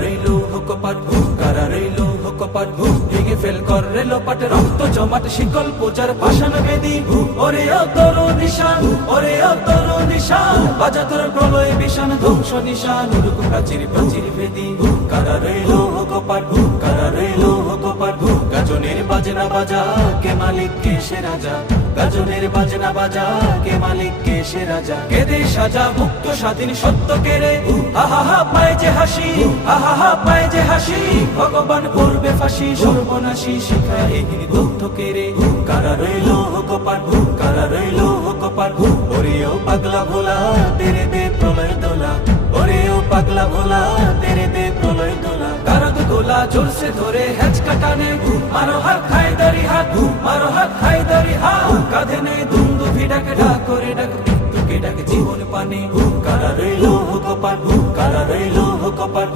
রইলো হুকপাট কারা রইলো হুকপাট ভেঙে ফেল কর রেলোপাট রক্ত জমাট শিকল পূজার পাষাণ বেদী ওরে অতর নিশান ওরে অতর নিশান বাজা তোর প্রলয় বিশান ধ্বংস নিশান উড়ুক প্রাচীর প্রাচীর বেদী কারা রইলো হুকপাট কারা রইলো হুকপাট গাজনের বাজনা বাজা কে মালিক কে সে রাজা গাজনের বাজনা বাজা কে মালিক কে সে রাজা কেদে সাজা মুক্ত স্বাধীন সত্য কেড়ে আহা হা পায় যে হাসি আহা হা পায় যে হাসি ভগবান করবে ফাঁসি সর্বনাশী শিখায় এগিয়ে তথ্য কেড়ে কারা রইলো হুকপাট কারা রইলো হুকপাট ওরেও পাগলা ভোলা তেরে দে প্রলয় দোলা ওরেও পাগলা ভোলা তেরে দে প্রলয় দোলা কারক গোলা জোর সে ধরে হ্যাচ কাটানে মারো হাত খাইদারি হাত মারো হাত খাইদারি হাত কাঁধে নেই দুন্দু ভিডাকে ডাক করে ডাক মৃত্যুকে ডাক জীবন পানে কারা রইলো হুকপাট কারা রইলো হুকপাট